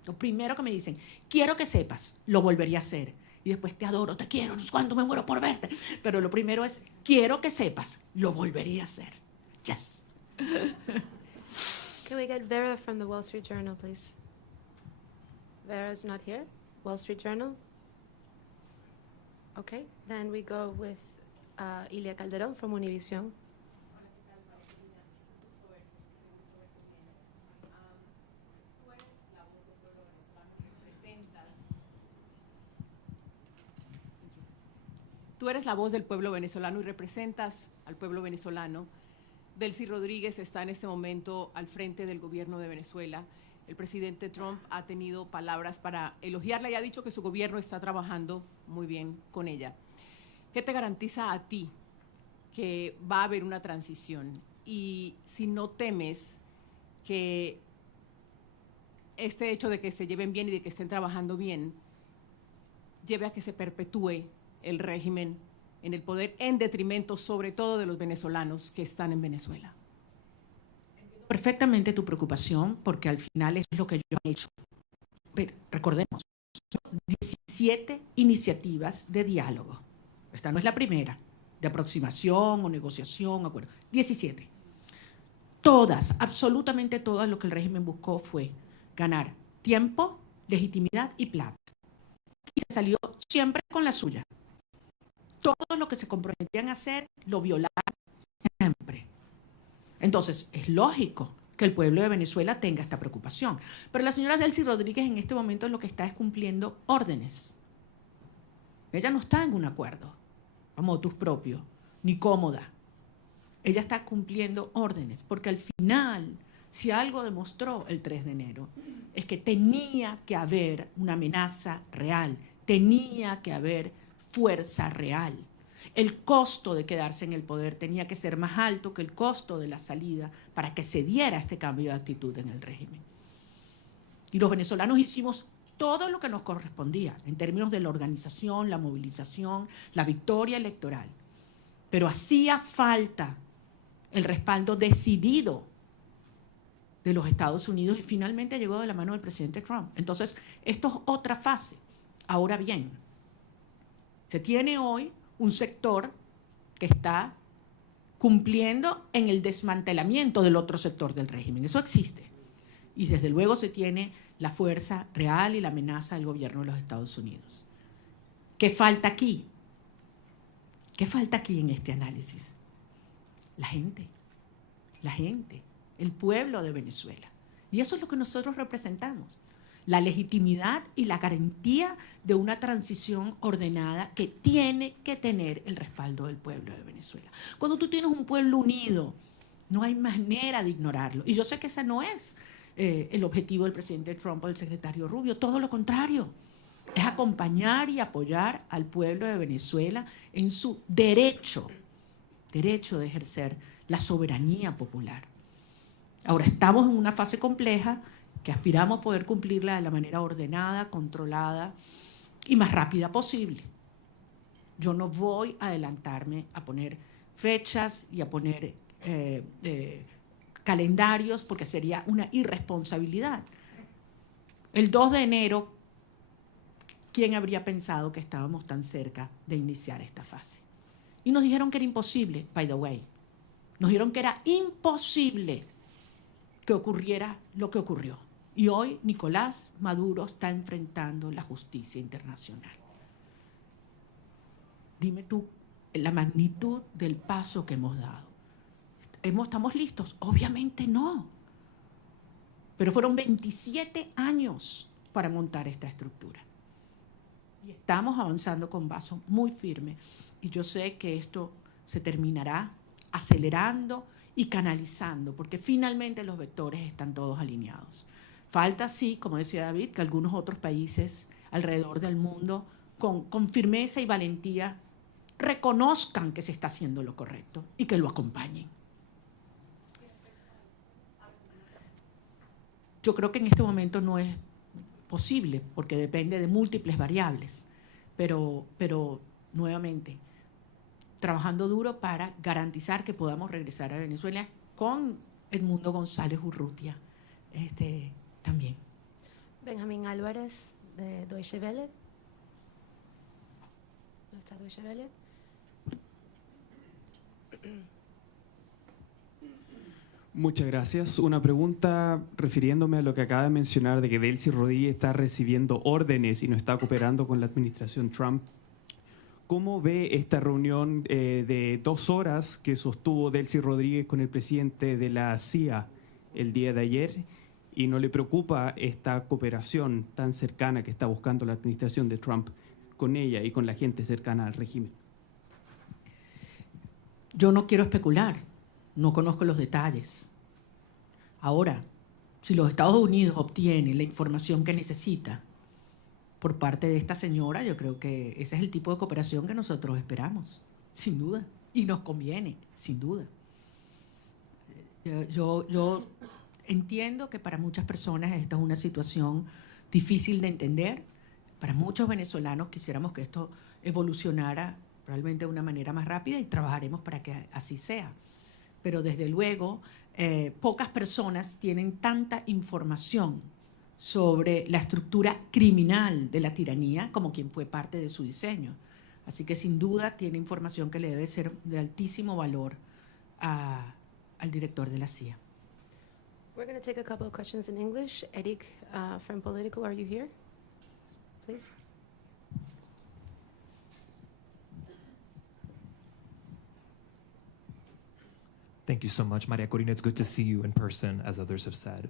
lo primero que me dicen, quiero que sepas, lo volvería a hacer. Y después, te adoro, te quiero, no sé cuánto me muero por verte. Pero lo primero es, quiero que sepas, lo volvería a hacer. Yes. Can we get Vera from the Wall Street Journal, please? Vera's not here. Wall Street Journal. Okay, then we go with Ilia Calderón from Univision. Tú eres la voz del pueblo venezolano y representas al pueblo venezolano. Delcy Rodriguez está en este momento al frente del gobierno de Venezuela. El presidente Trump ha tenido palabras para elogiarla y ha dicho que su gobierno está trabajando muy bien con ella. ¿Qué te garantiza a ti que va a haber una transición? Y si no temes que este hecho de que se lleven bien y de que estén trabajando bien lleve a que se perpetúe el régimen en el poder en detrimento sobre todo de los venezolanos que están en Venezuela. Perfectamente tu preocupación, porque al final es lo que yo he hecho. Pero recordemos, 17 iniciativas de diálogo. Esta no es la primera, de aproximación o negociación, acuerdo. 17. Todas, absolutamente todas, lo que el régimen buscó fue ganar tiempo, legitimidad y plata. Y se salió siempre con la suya. Todo lo que se comprometían a hacer lo violaron siempre. Entonces, es lógico que el pueblo de Venezuela tenga esta preocupación. Pero la señora Delcy Rodríguez en este momento lo que está es cumpliendo órdenes. Ella no está en un acuerdo a motus propio, ni cómoda. Ella está cumpliendo órdenes, porque al final, si algo demostró el 3 de enero, es que tenía que haber una amenaza real, tenía que haber fuerza real. El costo de quedarse en el poder tenía que ser más alto que el costo de la salida para que se diera este cambio de actitud en el régimen. Y los venezolanos hicimos todo lo que nos correspondía en términos de la organización, la movilización, la victoria electoral. Pero hacía falta el respaldo decidido de los Estados Unidos y finalmente llegó de la mano del presidente Trump. Entonces, esto es otra fase. Ahora bien, se tiene hoy un sector que está cumpliendo en el desmantelamiento del otro sector del régimen. Eso existe. Y desde luego se tiene la fuerza real y la amenaza del gobierno de los Estados Unidos. ¿Qué falta aquí? ¿Qué falta aquí en este análisis? La gente, el pueblo de Venezuela. Y eso es lo que nosotros representamos. La legitimidad y la garantía de una transición ordenada que tiene que tener el respaldo del pueblo de Venezuela. Cuando tú tienes un pueblo unido, no hay manera de ignorarlo. Y yo sé que ese no es el objetivo del presidente Trump o del secretario Rubio, todo lo contrario. Es acompañar y apoyar al pueblo de Venezuela en su derecho de ejercer la soberanía popular. Ahora estamos en una fase compleja que aspiramos poder cumplirla de la manera ordenada, controlada y más rápida posible. Yo no voy a adelantarme a poner fechas y a poner calendarios porque sería una irresponsabilidad. El 2 de enero, ¿quién habría pensado que estábamos tan cerca de iniciar esta fase? Y nos dijeron que era imposible, by the way. Nos dijeron que era imposible que ocurriera lo que ocurrió. Y hoy Nicolás Maduro está enfrentando la justicia internacional. Dime tú la magnitud del paso que hemos dado. ¿Estamos listos? Obviamente no. Pero fueron 27 años para montar esta estructura. Y estamos avanzando con paso muy firme. Y yo sé que esto se terminará acelerando y canalizando, porque finalmente los vectores están todos alineados. Falta, sí, como decía David, que algunos otros países alrededor del mundo, con firmeza y valentía, reconozcan que se está haciendo lo correcto y que lo acompañen. Yo creo que en este momento no es posible, porque depende de múltiples variables, pero nuevamente, trabajando duro para garantizar que podamos regresar a Venezuela con Edmundo González Urrutia también. Benjamín Álvarez, de Deutsche Welle. ¿No está Deutsche Welle? Muchas gracias. Una pregunta refiriéndome a lo que acaba de mencionar de que Delcy Rodriguez está recibiendo órdenes y no está cooperando con la administración Trump. ¿Cómo ve esta reunión de 2 horas que sostuvo Delcy Rodriguez con el presidente de la CIA el día de ayer? ¿Y no le preocupa esta cooperación tan cercana que está buscando la administración de Trump con ella y con la gente cercana al régimen? Yo no quiero especular, no conozco los detalles. Ahora, si los Estados Unidos obtienen la información que necesita por parte de esta señora, yo creo que ese es el tipo de cooperación que nosotros esperamos, sin duda, y nos conviene, sin duda. Yo entiendo que para muchas personas esta es una situación difícil de entender. Para muchos venezolanos quisiéramos que esto evolucionara probablemente de una manera más rápida y trabajaremos para que así sea. Pero desde luego, pocas personas tienen tanta información sobre la estructura criminal de la tiranía como quien fue parte de su diseño. Así que sin duda tiene información que le debe ser de altísimo valor al director de la CIA. We're going to take a couple of questions in English. Eric from Politico, are you here? Please. Thank you so much, María Corina. It's good to see you in person, as others have said.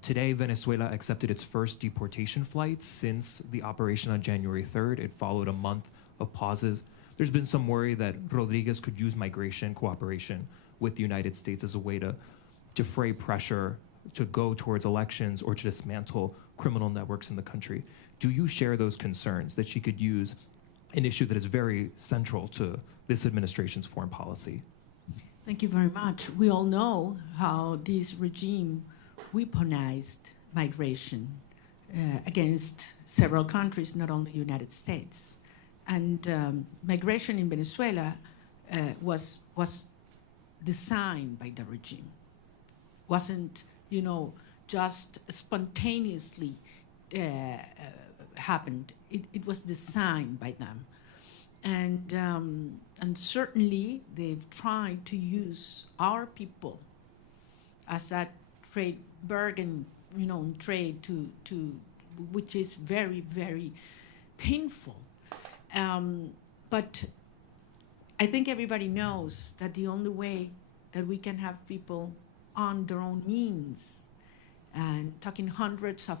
Today, Venezuela accepted its first deportation flights since the operation on January 3rd. It followed a month of pauses. There's been some worry that Rodriguez could use migration cooperation with the United States as a way to defray pressure to go towards elections or to dismantle criminal networks in the country. Do you share those concerns that she could use an issue that is very central to this administration's foreign policy? Thank you very much. We all know how this regime weaponized migration against several countries, not only the United States. And migration in Venezuela was designed by the regime. Wasn't, just spontaneously happened. It was designed by them. And certainly they've tried to use our people as a trade bargain, trade to which is very, very painful. But I think everybody knows that the only way that we can have people on their own means, and talking hundreds of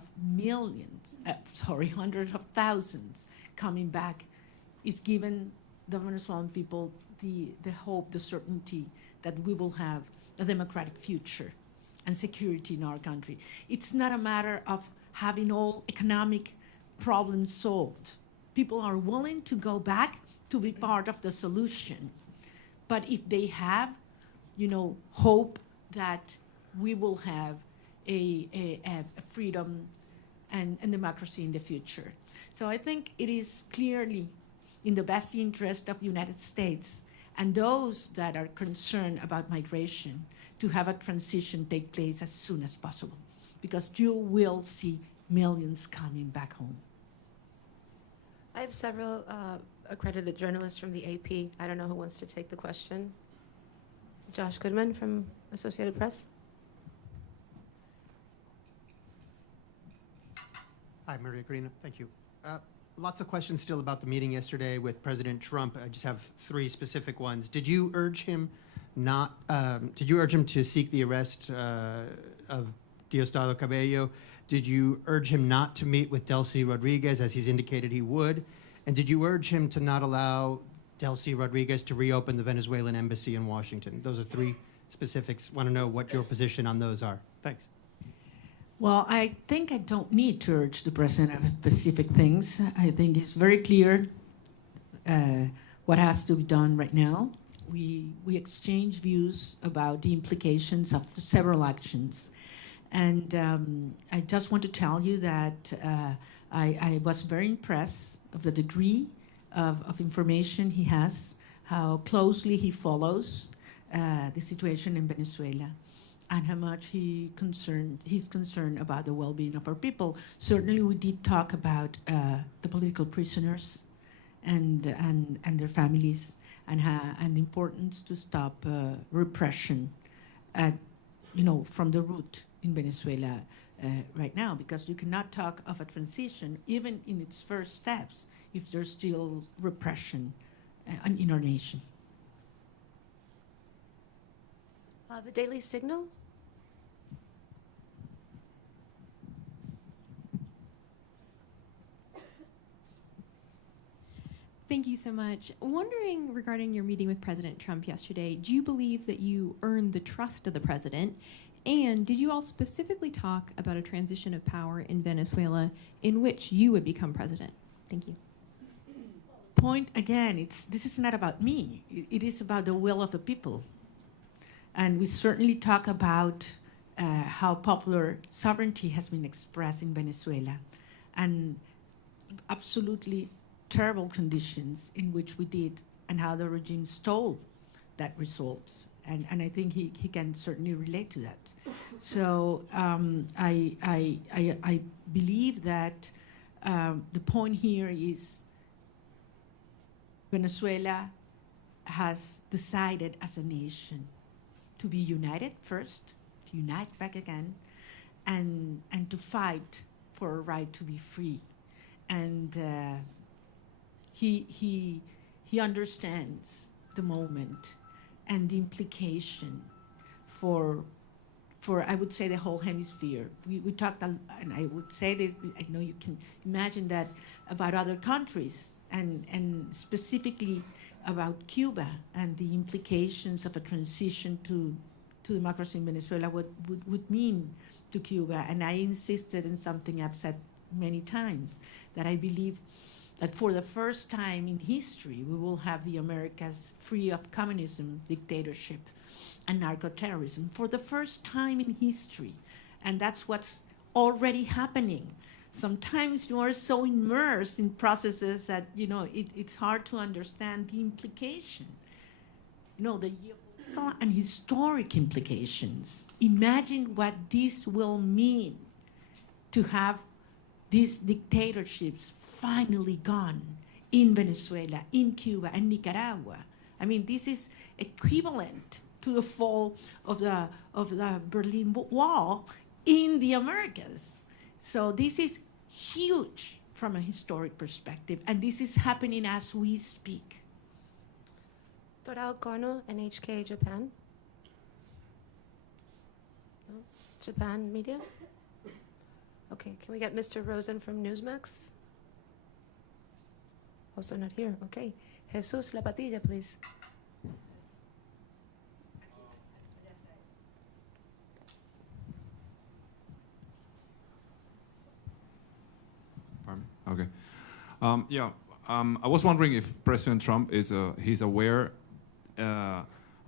thousands coming back, is given the Venezuelan people the hope, the certainty that we will have a democratic future and security in our country. It's not a matter of having all economic problems solved. People are willing to go back to be part of the solution. But if they have hope that we will have a freedom and democracy in the future. So I think it is clearly in the best interest of the United States and those that are concerned about migration to have a transition take place as soon as possible, because you will see millions coming back home. I have several accredited journalists from the AP. I don't know who wants to take the question. Josh Goodman from Associated Press. Hi, Maria Corina. Thank you. Lots of questions still about the meeting yesterday with President Trump. I just have three specific ones. Did you urge him to seek the arrest of Diosdado Cabello? Did you urge him not to meet with Delcy Rodriguez, as he's indicated he would? And did you urge him to not allow Delcy Rodriguez to reopen the Venezuelan embassy in Washington? Those are three specifics. Want to know what your position on those are. Thanks. Well, I think I don't need to urge the president of specific things. I think it's very clear what has to be done right now. We exchange views about the implications of several actions. And I just want to tell you that I was very impressed of the degree of information he has, how closely he follows the situation in Venezuela, and how much he's concerned about the well-being of our people. Certainly, we did talk about the political prisoners and their families, and the importance to stop repression from the root in Venezuela right now, because you cannot talk of a transition, even in its first steps, if there's still repression in our nation. The Daily Signal. Thank you so much. Wondering regarding your meeting with President Trump yesterday, do you believe that you earned the trust of the president? And did you all specifically talk about a transition of power in Venezuela in which you would become president? Thank you. Point again, this is not about me. It is about the will of the people. And we certainly talk about how popular sovereignty has been expressed in Venezuela, and absolutely terrible conditions in which we did, and how the regime stole that result. And I think he can certainly relate to that. So I believe that the point here is Venezuela has decided as a nation to be united first, to unite back again, and to fight for a right to be free. And he understands the moment and the implication for I would say the whole hemisphere. We talked, and I would say this, I know you can imagine that about other countries, and specifically about Cuba and the implications of a transition to democracy in Venezuela, what would mean to Cuba. And I insisted in something I've said many times, that I believe that for the first time in history, we will have the Americas free of communism, dictatorship, and narco-terrorism, for the first time in history. And that's what's already happening. Sometimes you are so immersed in processes that, it's hard to understand the implication. The geopolitical and historic implications. Imagine what this will mean to have these dictatorships finally gone in Venezuela, in Cuba, and Nicaragua. I mean, this is equivalent to the fall of the Berlin Wall in the Americas. So this is huge from a historic perspective, and this is happening as we speak. Torao Kono, NHK Japan. No? Japan Media? Okay, can we get Mr. Rosen from Newsmax? Also not here, okay. Jesus La Patilla, please. Okay. I was wondering if President Trump is he's aware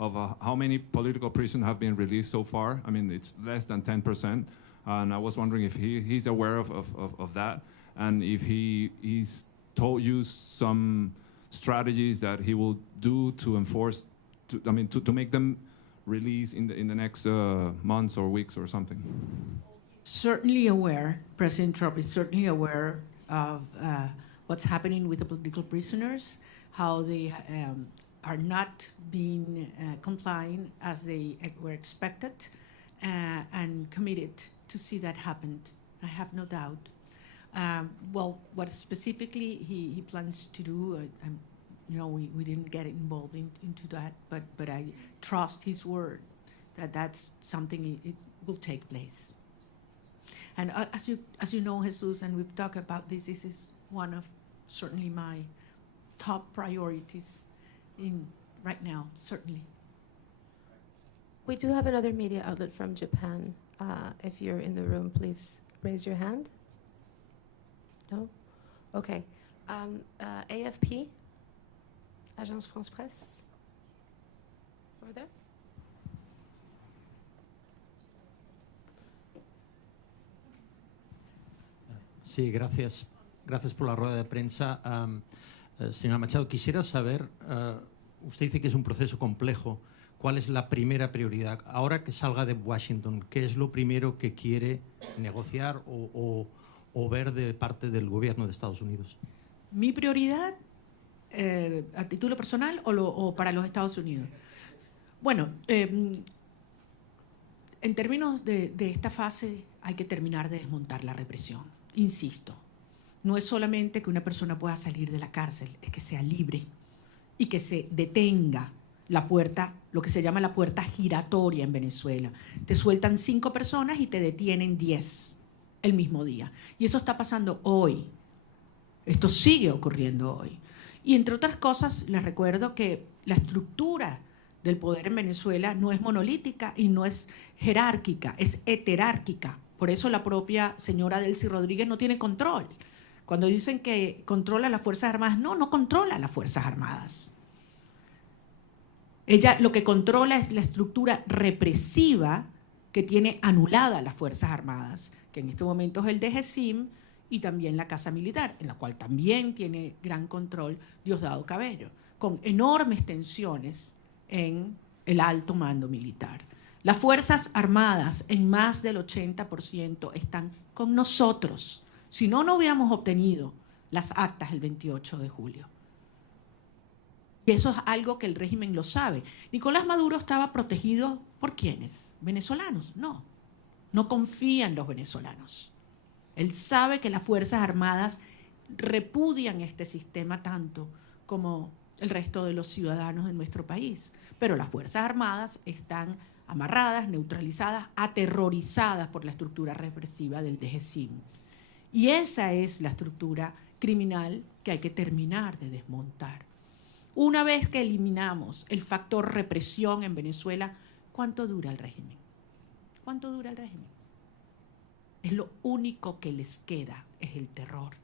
of how many political prisoners have been released so far. I mean, it's less than 10%. And I was wondering if he's aware of that, and if he's told you some strategies that he will do to enforce, to make them release in the next months or weeks or something. Certainly aware, President Trump is certainly aware of what's happening with the political prisoners, how they are not being complying as they were expected, and committed to see that happen. I have no doubt. Well, what specifically he plans to do, we didn't get involved into that, but I trust his word that that's something it will take place. And as you know, Jesus, and we've talked about this is one of certainly my top priorities right now, certainly. We do have another media outlet from Japan. If you're in the room, please raise your hand. No? Okay. AFP, Agence France Presse. Over there. Sí, gracias. Gracias por la rueda de prensa. Señora Machado, quisiera saber, usted dice que es un proceso complejo. ¿Cuál es la primera prioridad? Ahora que salga de Washington, ¿qué es lo primero que quiere negociar o ver de parte del gobierno de Estados Unidos? ¿Mi prioridad a título personal o para los Estados Unidos? Bueno, en términos de esta fase hay que terminar de desmontar la represión. Insisto, no es solamente que una persona pueda salir de la cárcel, es que sea libre y que se detenga la puerta, lo que se llama la puerta giratoria en Venezuela. Te sueltan 5 personas y te detienen 10 el mismo día. Y eso está pasando hoy. Esto sigue ocurriendo hoy. Y entre otras cosas, les recuerdo que la estructura del poder en Venezuela no es monolítica y no es jerárquica, es heterárquica. Por eso la propia señora Delcy Rodriguez no tiene control. Cuando dicen que controla las Fuerzas Armadas, no controla las Fuerzas Armadas. Ella lo que controla es la estructura represiva que tiene anulada las Fuerzas Armadas, que en este momento es el DGCIM y también la Casa Militar, en la cual también tiene gran control Diosdado Cabello, con enormes tensiones en el alto mando militar. Las Fuerzas Armadas, en más del 80%, están con nosotros. Si no, no hubiéramos obtenido las actas el 28 de julio. Y eso es algo que el régimen lo sabe. Nicolás Maduro estaba protegido ¿por quiénes? ¿Venezolanos? No. No confía en los venezolanos. Él sabe que las Fuerzas Armadas repudian este sistema tanto como el resto de los ciudadanos de nuestro país. Pero las Fuerzas Armadas están amarradas, neutralizadas, aterrorizadas por la estructura represiva del DGCIM. Y esa es la estructura criminal que hay que terminar de desmontar. Una vez que eliminamos el factor represión en Venezuela, ¿cuánto dura el régimen? ¿Cuánto dura el régimen? Es lo único que les queda, es el terror.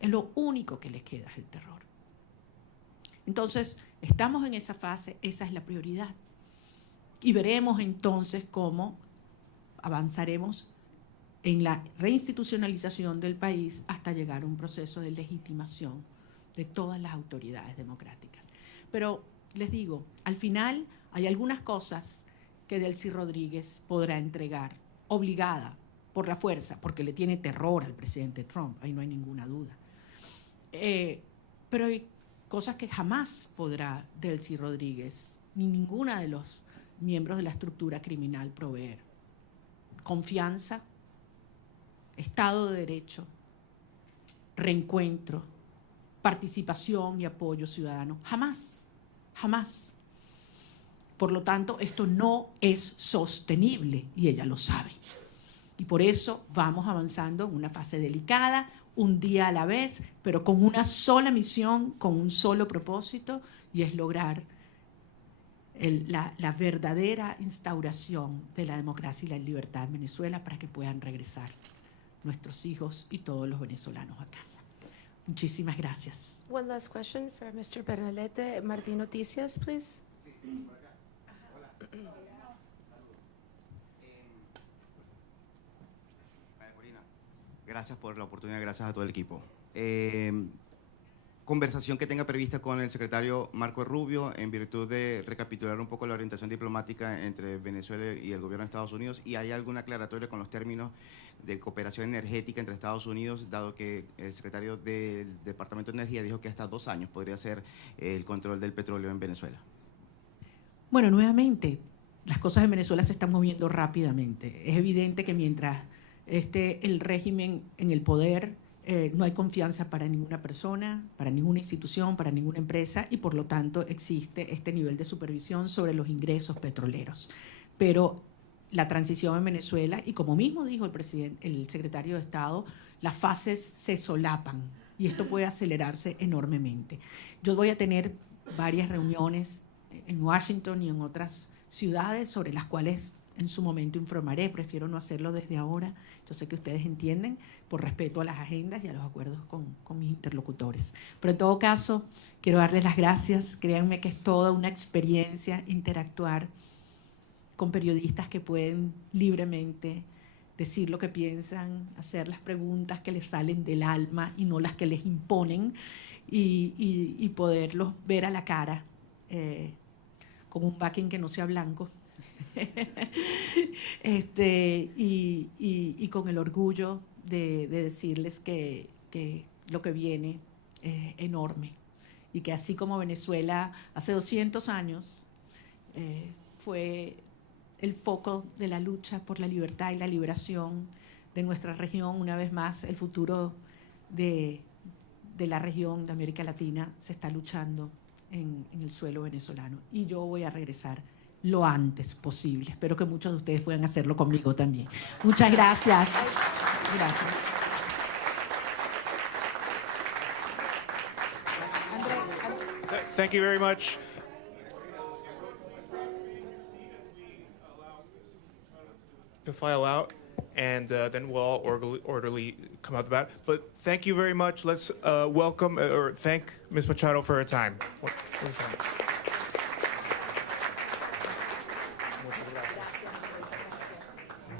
Es lo único que les queda, es el terror. Entonces, estamos en esa fase, esa es la prioridad. Y veremos entonces cómo avanzaremos en la reinstitucionalización del país hasta llegar a un proceso de legitimación de todas las autoridades democráticas. Pero les digo, al final hay algunas cosas que Delcy Rodríguez podrá entregar, obligada por la fuerza, porque le tiene terror al presidente Trump, ahí no hay ninguna duda. Pero hay cosas que jamás podrá Delcy Rodríguez, ni ninguna de los miembros de la estructura criminal proveer. Confianza, Estado de Derecho, reencuentro, participación y apoyo ciudadano. Jamás, jamás. Por lo tanto, esto no es sostenible y ella lo sabe. Y por eso vamos avanzando en una fase delicada, un día a la vez, pero con una sola misión, con un solo propósito, y es lograr la verdadera instauración de la democracia y la libertad en Venezuela para que puedan regresar nuestros hijos y todos los venezolanos a casa. Muchísimas gracias. One last question for Mr. Bernalete. Martín Noticias, please. María Corina, gracias por la oportunidad, gracias a todo el equipo. Conversación que tenga prevista con el secretario Marco Rubio en virtud de recapitular un poco la orientación diplomática entre Venezuela y el gobierno de Estados Unidos, y hay alguna aclaratoria con los términos de cooperación energética entre Estados Unidos, dado que el secretario del Departamento de Energía dijo que hasta 2 años podría ser el control del petróleo en Venezuela. Bueno, nuevamente, las cosas en Venezuela se están moviendo rápidamente. Es evidente que mientras esté el régimen en el poder, no hay confianza para ninguna persona, para ninguna institución, para ninguna empresa, y por lo tanto existe este nivel de supervisión sobre los ingresos petroleros. Pero la transición en Venezuela, y como mismo dijo el secretario de Estado, las fases se solapan y esto puede acelerarse enormemente. Yo voy a tener varias reuniones en Washington y en otras ciudades sobre las cuales en su momento informaré. Prefiero no hacerlo desde ahora. Yo sé que ustedes entienden, por respeto a las agendas y a los acuerdos con mis interlocutores. Pero en todo caso, quiero darles las gracias. Créanme que es toda una experiencia interactuar con periodistas que pueden libremente decir lo que piensan, hacer las preguntas que les salen del alma y no las que les imponen, y poderlos ver a la cara con un backing que no sea blanco. Y con el orgullo de decirles que lo que viene es enorme, y que así como Venezuela hace 200 años fue el foco de la lucha por la libertad y la liberación de nuestra región, una vez más el futuro de la región de América Latina se está luchando en el suelo venezolano, y yo voy a regresar lo antes posible. Espero que muchos de ustedes puedan hacerlo conmigo también. Muchas gracias. Gracias. Thank you very much. To file out, and then we'll all orderly come out the back. But thank you very much. Let's welcome or thank Ms. Machado for her time.